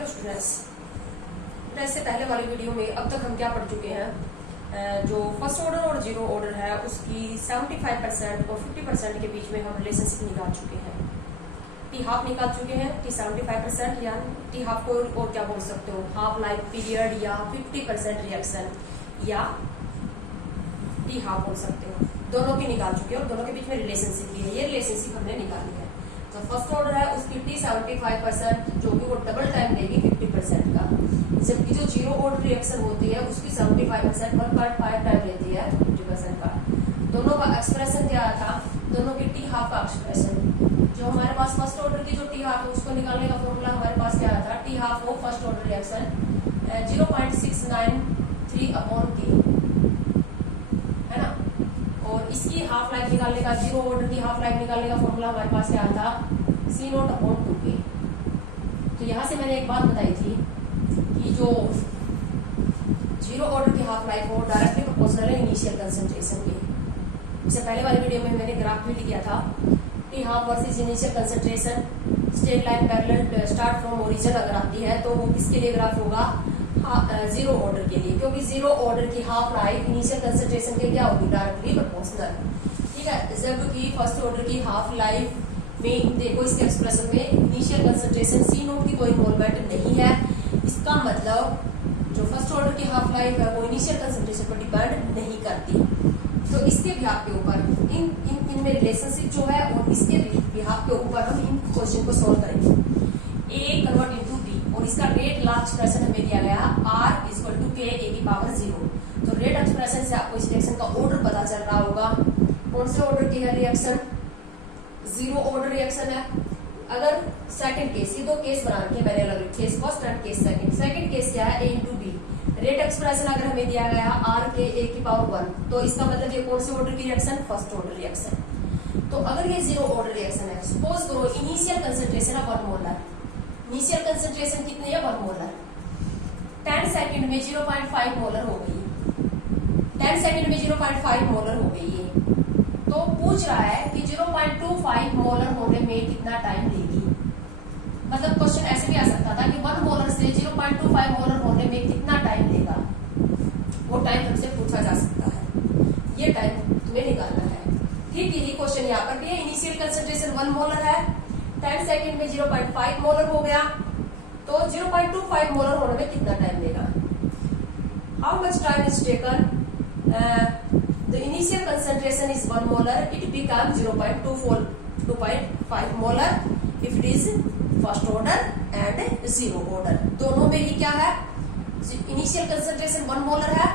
Hello students, से पहले वाली वीडियो में अब तक हम क्या पढ़ चुके हैं, जो फर्स्ट ऑर्डर और जीरो ऑर्डर है उसकी 75% और 50% के बीच में हम रिलेशनशिप निकाल चुके हैं। टी हाफ निकाल चुके हैं, टी 75% या टी हाफ को और क्या बोल सकते हो, हाफ लाइफ पीरियड या 50% रिएक्शन या टी हाफ बोल सकते हो। दोनों की निकाल चुके हैं और दोनों के बीच में रिलेशनशिप भी है, ये रिलेशनशिप हमने निकाली है। तो फर्स्ट ऑर्डर है उसकी टी 75% जो कि वो डबल टाइम देगी 50% का, जबकि जो जीरो ऑर्डर रिएक्शन होती है उसकी 75% 1.5 टाइम लेती है 50% का। दोनों का एक्सप्रेशन क्या था, दोनों की टी हाफ का एक्सप्रेशन। जो हमारे पास फर्स्ट ऑर्डर की जो टी हाफ है उसको निकालने का फॉर्मूला हमारे पास क्या था, टी हाफ हो first order reaction 0.693 upon T, है ना। और इसकी हाफ लाइफ निकालने का, जीरो ऑर्डर की हाफ लाइफ निकालने का फॉर्मूला हमारे पास क्या था, C0 अपॉन 2K। तो यहाँ से मैंने एक बात बताई थी कि जो जीरो ऑर्डर की हाफ लाइफ हो डायरेक्टली प्रोपोर्शनल है इनिशियल कंसंट्रेशन के। इससे पहले वाली वीडियो में मैंने ग्राफ भी किया था कि half versus initial concentration, straight line parallel start from origin अगर आती है तो वो किसके लिए ग्राफ होगा, जीरो ऑर्डर के लिए, क्योंकि जीरो ऑर्डर की हाफ लाइफ इनिशियल कंसंट्रेशन के क्या होगी, डायरेक्टली प्रोपोर्शनल। ठीक है, जबकि फर्स्ट ऑर्डर की हाफ लाइफ में देखो इसके एक्सप्रेशन में इनिशियल कंसंट्रेशन C0 की कोई इन्वॉल्वमेंट नहीं है। इसका मतलब जो फर्स्ट ऑर्डर की हाफ लाइफ है वो इनिशियल कंसंट्रेशन पर डिपेंड नहीं करती। तो इसके बिहाफ के ऊपर इनमें रिलेशनशिप जो है और इसके बिहाफ के ऊपर हम इन क्वेश्चन को सोल्व करेंगे। A कन्वर्ट इनटू B और इसका रेट लॉ एक्सप्रेशन हमें दिया गया R = K A की पावर 0। तो रेट एक्सप्रेशन से आपको इस रिएक्शन का ऑर्डर पता चल रहा होगा। कौन से ऑर्डर की है रिएक्शन, जीरो ऑर्डर रिएक्शन है। अगर सेकंड केस, ये दो केस बना रखे मैंने अलग अलग, case first and case second. Second case क्या है, A × B। रेट एक्सप्रेशन अगर हमें दिया गया R के A की पावर 1, तो इसका मतलब ये कौन से ऑर्डर की रिएक्शन, फर्स्ट ऑर्डर रिएक्शन। तो अगर ये जीरो ऑर्डर रिएक्शन है, सपोज करो इनिशियल कंसंट्रेशन है 1 मोलर। इनिशियल कंसंट्रेशन कितनी है, 1 मोलर। 10 सेकंड में 0.5 मोलर हो गई, 10 सेकंड में 0.5 मोलर हो गई है। तो पूछ रहा है कि 0.25 मोलर होने में कितना टाइम लेगी। मतलब क्वेश्चन ऐसे भी आ सकता था कि 1 मोलर से 0.25 मोलर होने में कितना टाइम लेगा, वो टाइम हमसे पूछा जा सकता है। ये टाइम तुम्हें निकालना है। ठीक, यही क्वेश्चन यहाँ पर भी है। इनिशियल कंसंट्रेशन 1 मोलर है, 10 सेकंड में 0.5 मोलर हो गया, तो 0.25 मोलर होने में कितना टाइम लेगा। How much time is taken, the initial concentration is 1 molar, it becomes 0.25 molar if it is first order and zero order। दोनों में ही क्या है, initial concentration 1 molar है।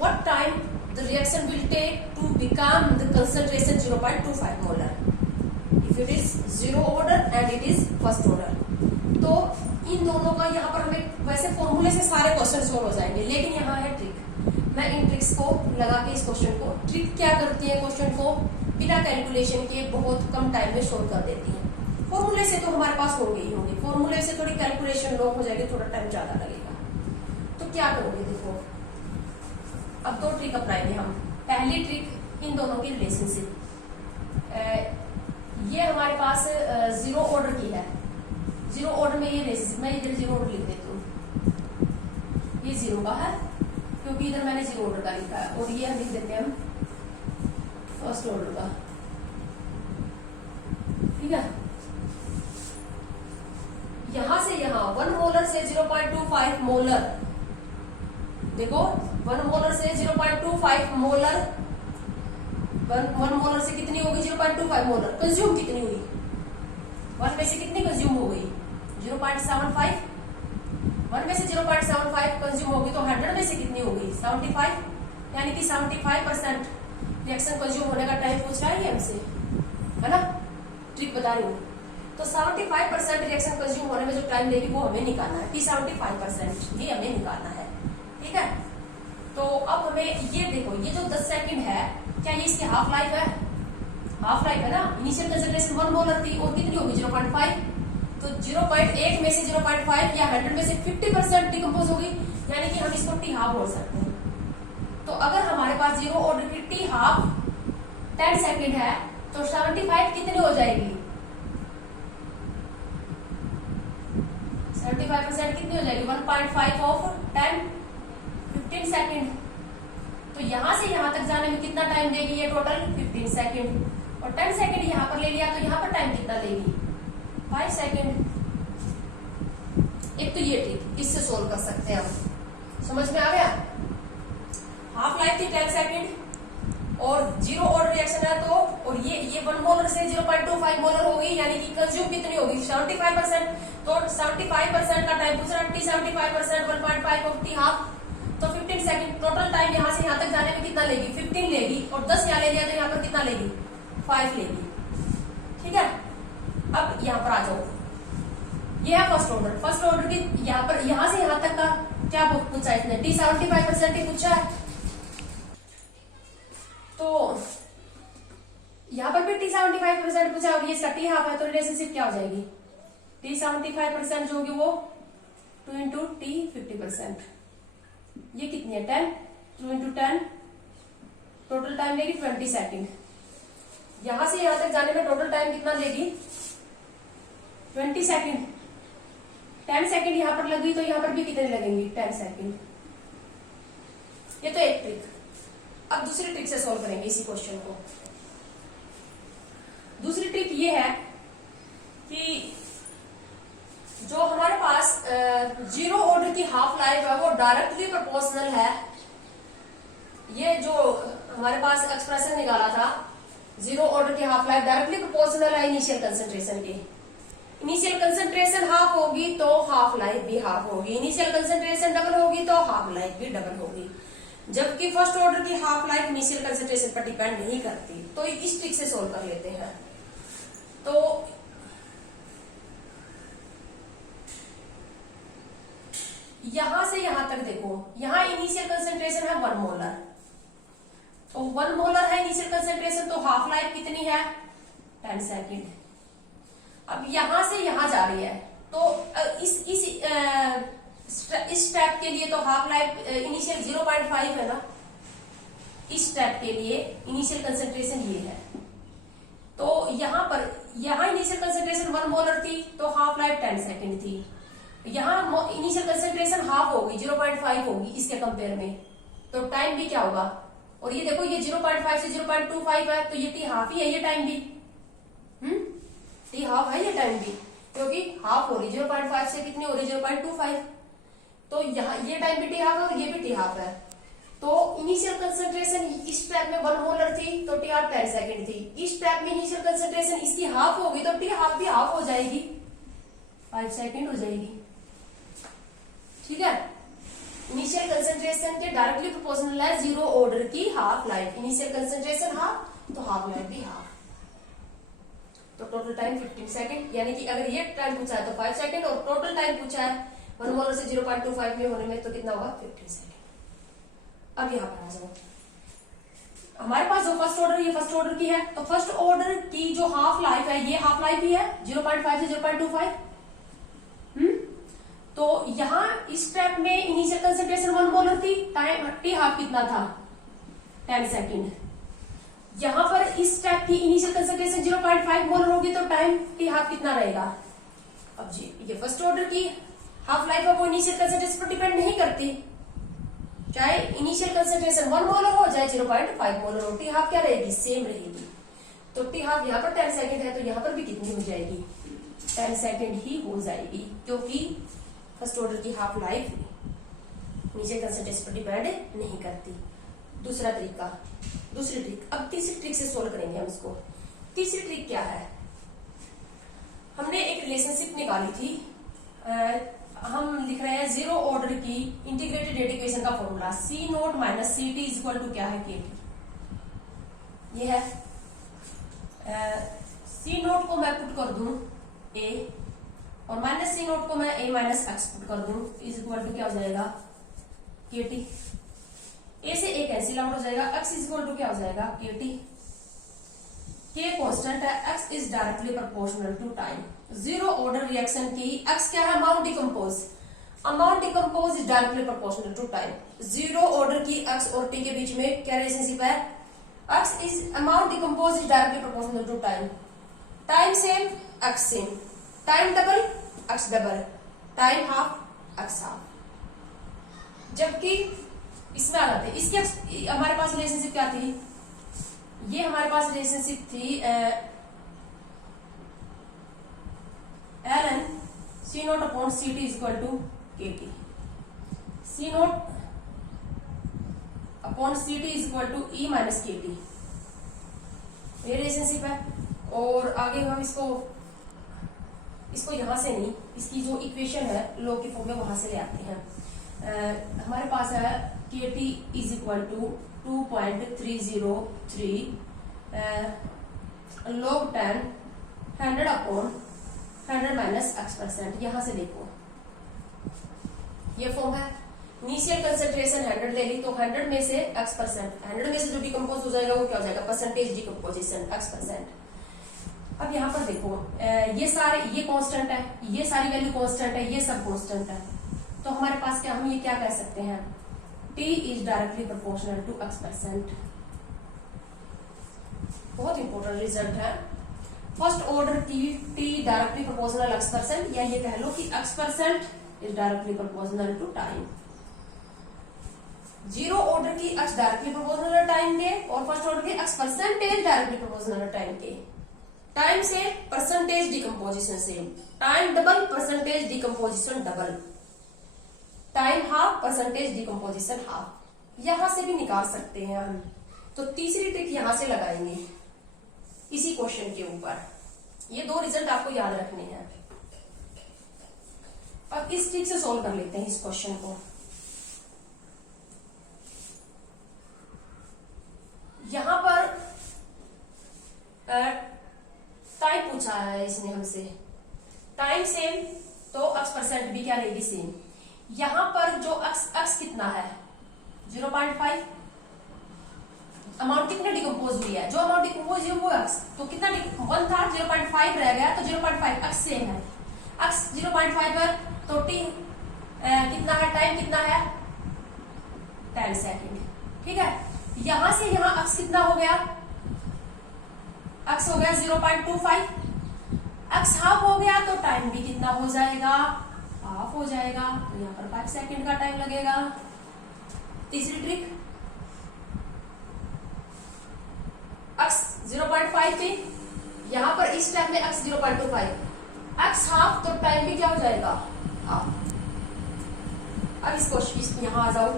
what time the reaction will take to become the concentration 0.25 molar if it is zero order and it is first order। तो इन दोनों का यहाँ पर हमें वैसे फॉर्मूले से सारे क्वेश्चन सोल्व हो जाएंगे, लेकिन यहाँ है ट्रिक। मैं इन ट्रिक्स को लगा के इस क्वेश्चन को, ट्रिक क्या करती है, क्वेश्चन को बिना कैलकुलेशन के बहुत कम टाइम में सोल्व कर देती है। फॉर्मूले से तो हमारे पास होंगे ही होंगे, फॉर्मूले से थोड़ी कैलकुलेशन लो हो जाएगी, थोड़ा टाइम ज्यादा लगेगा। तो क्या करोगे, देखो अब दो ट्रिक अपनाएंगे हम। पहली ट्रिक इन दोनों की रिलेशनशिप, ये हमारे पास जीरो ऑर्डर की है। जीरो ऑर्डर में ये रिलेशनशिप, मैं इधर जीरो ऑर्डर लिख देती हूँ, ये जीरो का है क्योंकि इधर मैंने जीरो ऑर्डर का लिखा है, और ये हम लिख देते हैं हम फर्स्ट ऑर्डर का। ठीक है, यहां से यहां 1 मोलर से 0.25 मोलर, देखो 1 मोलर से 0.25 मोलर, 1 मोलर से कितनी होगी, 0.25 मोलर। कंज्यूम कितनी हुई, 1 में से कितनी कंज्यूम हो गई, 0.75। 1 में से 0.75 कंज्यूम होगी तो 100 में से कितनी होगी, 75, यानी कि 75% रिएक्शन कंज्यूम होने का टाइम पूछ रहा है हमसे, है ना। ट्रिक बता रही हूँ। तो 75% रिएक्शन कंज्यूम होने में जो टाइम लेगी वो हमें निकालना है, 75% भी हमें निकालना है। ठीक है, तो अब हमें ये देखो, ये जो 10 सेकंड है, क्या ये इसकी हाफ लाइफ है, हाफ लाइफ है ना। इनिशियल कंसंट्रेशन 1 मोलर थी और कितनी होगी, 0.5। तो 0.8 में से 0.5 या 100 में से 50% डिकम्पोज होगी, यानी कि हम इसको टी हाफ बोल सकते हैं। तो अगर हमारे पास जीरो ऑर्डर की टी हाफ 10 सेकंड है तो 75 कितनी हो जाएगी, 75 75% कितनी हो जाएगी 1.5 ऑफ 10 15 सेकेंड। तो यहां से यहां तक जाने में कितना टाइम देगी ये टोटल 15 सेकेंड, और 10 सेकेंड यहां पर ले लिया तो यहां पर टाइम कितना लेगी 5 सेकेंड। एक तो ये ट्रिक इससे सोल्व कर सकते हैं हम, समझ में आ गया। हाफ लाइफ थी 10 सेकेंड और जीरो ऑर्डर रिएक्शन है तो, और ये 1 मोलर से 0.25 मोलर होगी, यानी कि कंज्यूम कितनी होगी 75%। तो 75% का टाइम पूछ रहा है, 75% 1.5 ऑफ टी हाफ, तो 15 सेकंड। टोटल टाइम यहाँ से यहाँ तक जाने में कितना लेगी 15 लेगी, और 10 यहाँ ले लिया तो यहाँ पर कितना लेगी 5 लेगी। ठीक है, अब यहाँ पर आ जाओ, ये है फर्स्ट ऑर्डर। फर्स्ट ऑर्डर की यहाँ पर यहाँ से यहाँ तक का क्या पूछा है इसने, टी 75% ही पूछा है। तो यहाँ पर भी टी 75% पूछा और ये इसका टी हाफ है, तो रिलेशनशिप क्या हो जाएगी टी 75% जो होगी वो 2 इंटू टी 50%, ये कितनी है 10, 2 इंटू 10, टोटल टाइम लेगी 20 सेकेंड। यहां से यहां तक जाने में टोटल टाइम कितना लेगी 20 सेकेंड। 10 सेकेंड यहां पर लगी तो यहां पर भी कितने लगेंगे 10 सेकेंड। ये तो एक ट्रिक। अब दूसरी ट्रिक से सॉल्व करेंगे इसी क्वेश्चन को। दूसरी ट्रिक ये है कि जो हमारे पास जीरो ऑर्डर की हाफ लाइफ है वो डायरेक्टली प्रोपोर्शनल है। ये जो हमारे पास एक्सप्रेशन निकाला था जीरो ऑर्डर की हाफ लाइफ डायरेक्टली प्रोपोर्शनल है इनिशियल कंसंट्रेशन की। इनिशियल कंसंट्रेशन हाफ होगी तो हाफ लाइफ भी हाफ होगी, इनिशियल कंसंट्रेशन डबल होगी तो हाफ लाइफ भी डबल होगी, जबकि फर्स्ट ऑर्डर की हाफ लाइफ इनिशियल कंसंट्रेशन पर डिपेंड नहीं करती। तो इस ट्रिक से सोल्व कर लेते हैं। तो यहां से यहां तक देखो, यहां इनिशियल कंसंट्रेशन है 1 मोलर, तो 1 मोलर है इनिशियल कंसंट्रेशन, तो हाफ लाइफ कितनी है 10 सेकेंड। अब यहां से यहां जा रही है तो इस स्टेप के लिए तो हाफ लाइफ इनिशियल 0.5 है ना, इस स्टेप के लिए इनिशियल कंसंट्रेशन ये है। तो यहां इनिशियल कंसंट्रेशन 1 मोलर थी तो हाफ लाइफ 10 सेकेंड थी। यहां इनिशियल कंसंट्रेशन हाफ होगी 0.5 होगी इसके कंपेयर में, तो टाइम भी क्या होगा। और ये देखो ये 0.5 से 0.25 है तो ये टी हाफ ही है, ये टाइम भी टी हाफ है, ये टाइम भी, क्योंकि हाफ हो रही 0.5 से कितनी हो रही 0.25, तो यहाँ ये टाइम भी टी हाफ है और ये भी टी हाफ है। तो इनिशियल कंसंट्रेशन इस स्टेप में 1 मोलर थी तो टी हाफ 10 सेकेंड थी, इस स्टेप में इनिशियल कंसंट्रेशन इसकी हाफ होगी तो टी हाफ भी हाफ हो जाएगी 5 सेकेंड हो जाएगी। ठीक है, इनिशियल कंसंट्रेशन के डायरेक्टली प्रोपोर्शनल है जीरो ऑर्डर की half life, initial concentration half तो हाफ लाइफ भी हाफ, तो टोटल टाइम 15 सेकेंड। यानी कि अगर ये टाइम पूछा है तो 5 सेकेंड और टोटल टाइम पूछा है 1 मोलर से 0.25 में होने में तो कितना होगा 15 सेकेंड। अब यहाँ पर आ जाओ, हमारे पास जो फर्स्ट ऑर्डर ये फर्स्ट ऑर्डर की है, तो फर्स्ट ऑर्डर की जो हाफ लाइफ है ये हाफ लाइफ ही है 0.5 से 0.25। तो यहाँ इस स्टेप में इनिशियल कंसंट्रेशन 1 मोलर थी, टाइम टी हाफ कितना था 10 सेकेंड। यहां पर इस स्टेप की इनिशियल कंसंट्रेशन 0.5 मोलर होगी तो टाइम टी हाफ कितना रहेगा। अब जी ये फर्स्ट ऑर्डर की हाफ लाइफ है वो इनिशियल कंसंट्रेशन पर डिपेंड नहीं करती, चाहे इनिशियल कंसंट्रेशन 1 मोलर हो चाहे 0.5 मोलर हो, टी हाफ क्या रहेगी सेम रहेगी। तो टी हाफ यहाँ पर 10 सेकेंड है तो यहाँ पर भी कितनी हो जाएगी 10 सेकेंड ही हो जाएगी, क्योंकि फर्स्ट ऑर्डर की हाफ लाइफ इनिशियल कंसंट्रेशन पर डिपेंड नहीं करती। दूसरा तरीका, दूसरी ट्रिक। अब तीसरी ट्रिक से सोल्व करेंगे हम इसको। तीसरी ट्रिक क्या है, हमने एक रिलेशनशिप निकाली थी, हम लिख रहे हैं जीरो ऑर्डर की इंटीग्रेटेड रेट इक्वेशन का formula C naught minus C t equal to क्या है के टी। ये है सी नोट को मैं पुट कर दूं ए और माइनस सी नोट को मैं ए माइनस एक्स पुट कर दूं इज इक्वल टू क्या हो जाएगा के टी। ए से ए कैंसिल आउट हो जाएगा, एक्स इज इक्वल टू क्या हो जाएगा के टी। के कांस्टेंट है, x is directly proportional to time. Zero order reaction की एक्स क्या है amount decompose, amount decompose is directly proportional to time. Zero order की एक्स और टी के बीच में क्या रिलेशनशिप है, x is amount decompose is directly proportional to time. Time same x same, time double x double, time half, x half. जबकि इसमें आ जाते, इसके हमारे पास रिलेशनशिप क्या थी, ये हमारे पास रिलेशनशिप थी L N C naught upon C T is equal to K T. C naught upon C T is equal to E minus K T, ये रिलेशनशिप है। और आगे हम इसको यहां से नहीं, इसकी जो इक्वेशन है लॉ की फॉर्म में वहां से ले आते हैं। हमारे पास है k t is equal to 2.303 log 10 100 upon 100 minus x%। यहां से देखो ये फॉर्म है, इनिशियल कंसेंट्रेशन 100 ले ली तो 100 में से x%, 100 में से जो डिकम्पोज हो जाएगा वो क्या हो जाएगा, परसेंटेज डिकम्पोजिशन x%। अब यहाँ पर देखो ये सारे, ये कांस्टेंट है, ये सारी वैल्यू कांस्टेंट है, ये सब कांस्टेंट है। तो हमारे पास क्या, हम ये क्या कह सकते हैं, t is directly proportional to x%। बहुत इंपॉर्टेंट रिजल्ट है। फर्स्ट ऑर्डर की t डायरेक्टली प्रोपोर्शनल x%, या ये कह लो कि x% is directly proportional to time. Zero order की x डायरेक्टली प्रोपोर्शनल टाइम के, और फर्स्ट ऑर्डर की x% डायरेक्टली प्रोपोर्शनल टाइम के। टाइम से परसेंटेज डिकम्पोजिशन से, time double percentage decomposition double, time half percentage decomposition half, यहां से भी निकाल सकते हैं हम। तो तीसरी ट्रिक यहां से लगाएंगे इसी क्वेश्चन के ऊपर। ये दो रिजल्ट आपको याद रखने हैं। अब इस ट्रिक से सॉल्व कर लेते हैं इस क्वेश्चन को। यहां पर टाइम पूछा है इसने हमसे, टाइम सेम तो x% भी क्या रहेगी, सेम। यहां पर जो x कितना है 0.5, अमाउंट कितने डिकम्पोज हुई है, जो अमाउंट डिकम्पोज हुई है वो x, तो कितना 1 था 0.5 रह गया, तो 0.5 x सेम है, x 0.5 पर, तो t कितना है, टाइम कितना है 10 सेकेंड। ठीक है, यहां से यहां x कितना हो गया, x हो गया 0.25, x हाफ हो गया तो टाइम भी कितना हो जाएगा, हाफ हो जाएगा। तो यहाँ पर 5 सेकेंड का टाइम लगेगा। तीसरी ट्रिक, x 0.5 थी, यहाँ पर इस स्टेप में x 0.25, x हाफ तो टाइम भी क्या हो जाएगा, हाफ। अब इसको यहाँ आ जाओ,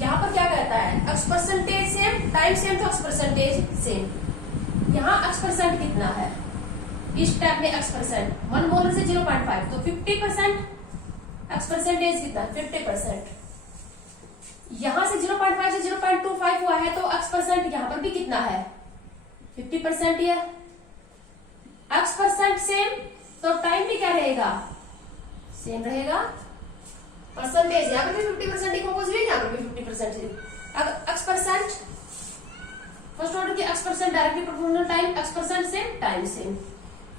यहाँ पर क्या कहता है, x% सेम, टाइम सेम तो x% सेम। यहाँ x% कितना है, इस स्टेप में x%, 1 मोलर से 0.5 तो 50%, x% कितना 50%। यहां से 0.5 से 0.25 हुआ है तो x% यहां पर भी कितना है 50% ही है। x% सेम तो टाइम भी क्या रहेगा, सेम रहेगा। परसेंटेज यहाँ पर भी 50% डिकम्पोज हुई, यहाँ पर भी 50%। अब x% फर्स्ट ऑर्डर की x% directly proportional time, x% same, time same.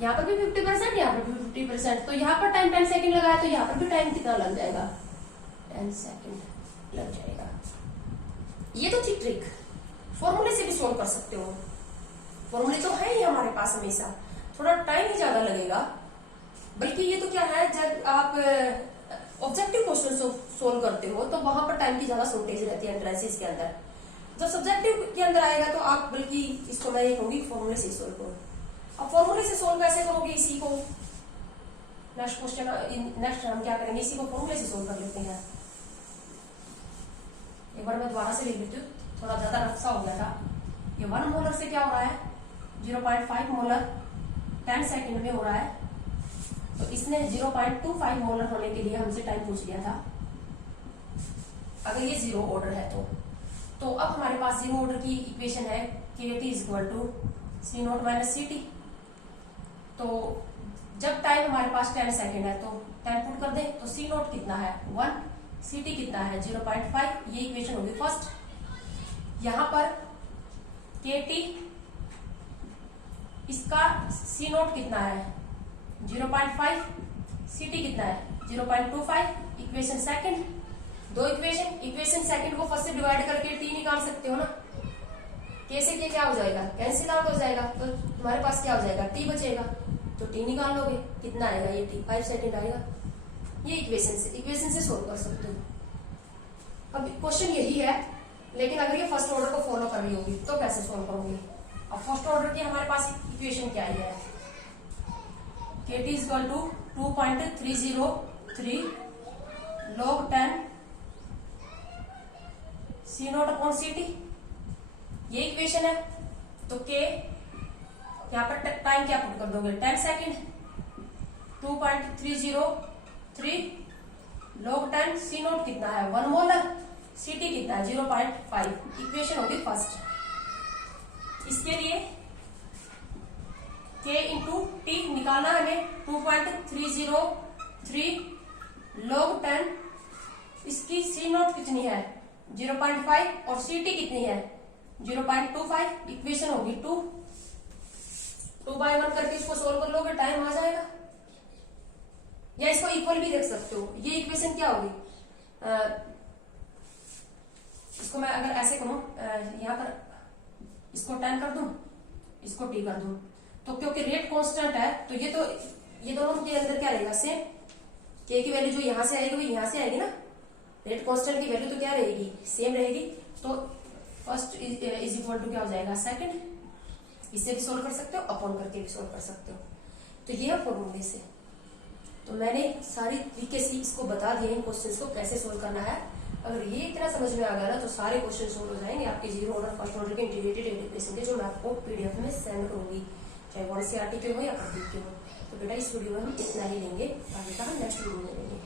यहाँ पर भी 50%, यहाँ पर भी 50%। तो यहाँ पर टाइम 10 सेकंड लगाया तो यहाँ पर भी टाइम कितना लग जाएगा, 10 सेकंड लग जाएगा। ये तो थी ट्रिक, फॉर्मूले से भी सोल्व कर सकते हो। फॉर्मूले तो है ही हमारे पास हमेशा, थोड़ा टाइम ही ज्यादा लगेगा। बल्कि ये तो क्या है, जब आप ऑब्जेक्टिव क्वेश्चन सोल्व करते हो तो वहां पर टाइम की ज्यादा शॉर्टेज रहती है एंट्रेंसेस के अंदर। जब सब्जेक्टिव के अंदर आएगा तो आप बल्कि इसको मैं ये कहूंगी फॉर्मूले से सोल्व करो। अब फॉर्मूले से सोल्व कैसे करोगे, इसी को नेक्स्ट क्वेश्चन, नेक्स्ट हम क्या करेंगे, इसी को फॉर्मूले से सोल्व कर लेते हैं। एक बार मैं दोबारा से लिख देती हूँ, थोड़ा ज्यादा रफ्सा हो गया था। ये 1 मोलर से क्या हो रहा है 0.5 मोलर 10 सेकंड में हो रहा है। तो इसने 0.25 मोलर होने के लिए हमसे टाइम पूछ लिया था, अगर ये जीरो ऑर्डर है तो अब हमारे पास जीरो ऑर्डर की इक्वेशन है KT is equal to C0 minus CT। तो जब टाइम हमारे पास 10 सेकेंड है तो 10 पुट कर दें तो C0 कितना है 1, CT कितना है 0.5। ये इक्वेशन होगी फर्स्ट। यहां पर KT इसका C0 कितना है 0.5, CT कितना है 0.25। इक्वेशन सेकंड, दो इक्वेशन सेकंड को फर्स्ट से डिवाइड करके T निकाल सकते हो ना। K से K क्या हो जाएगा, कैंसिल आउट हो जाएगा, तो तुम्हारे पास क्या हो जाएगा T बचेगा, तो T निकाल लोगे। कितना आएगा ये T 5 सेकंड आएगा। ये इक्वेशन से सोल्व कर सकते हो। अब क्वेश्चन यही है, लेकिन अगर ये फर्स्ट ऑर्डर को फॉलो कर रही होगी तो कैसे सोल्व करोगे। अब फर्स्ट ऑर्डर की हमारे पास इक्वेशन क्या है, KT equal to 2.303 log 10 C0 upon CT, ये इक्वेशन है। तो K यहाँ पर टाइम क्या पुट कर दोगे, 10 सेकेंड, 2.303 log 10 C0 कितना है 1 मोलर, CT कितना है 0.5, इक्वेशन होगी फर्स्ट। इसके लिए K इंटू T निकालना है हमें, 2.303 log 10, इसकी C0 कितनी है 0.5 और CT कितनी है 0.25, इक्वेशन होगी 2 बाय 1 करके इसको सोल्व कर लोगे, टाइम आ जाएगा। या इसको इक्वल भी देख सकते हो, ये इक्वेशन क्या होगी, इसको मैं अगर ऐसे करूं, यहाँ पर इसको 10 कर दूं, इसको T कर दूं, तो क्योंकि रेट कांस्टेंट है तो ये दोनों के अंदर क्या रहेगा सेम, K की वैल्यू जो यहां से आएगी वो यहां से आएगी ना, रेट कांस्टेंट की वैल्यू तो क्या रहेगी सेम रहेगी। तो फर्स्ट इज इक्वल टू क्या हो जाएगा सेकंड, इससे भी सोल्व कर सकते हो, अपॉन करके भी सोल्व कर सकते हो। तो ये है फॉर्मूले से। तो मैंने सारी तरीके से इसको बता दिया इन क्वेश्चंस को कैसे सोल्व करना है। अगर ये इतना समझ में आ गया ना तो सारे क्वेश्चन सोल्व हो जाएंगे आपके जीरो ऑर्डर फर्स्ट ऑर्डर के इंटीग्रेटेड इंटीग्रेशन के, जो मैं आपको पीडीएफ में सेंड करूंगी, चाहे वो NCERT के हो या प्रदीप के हो। तो बेटा इस वीडियो में हम इतना ही लेंगे, आगे का हम नेक्स्ट वीडियो में लेंगे।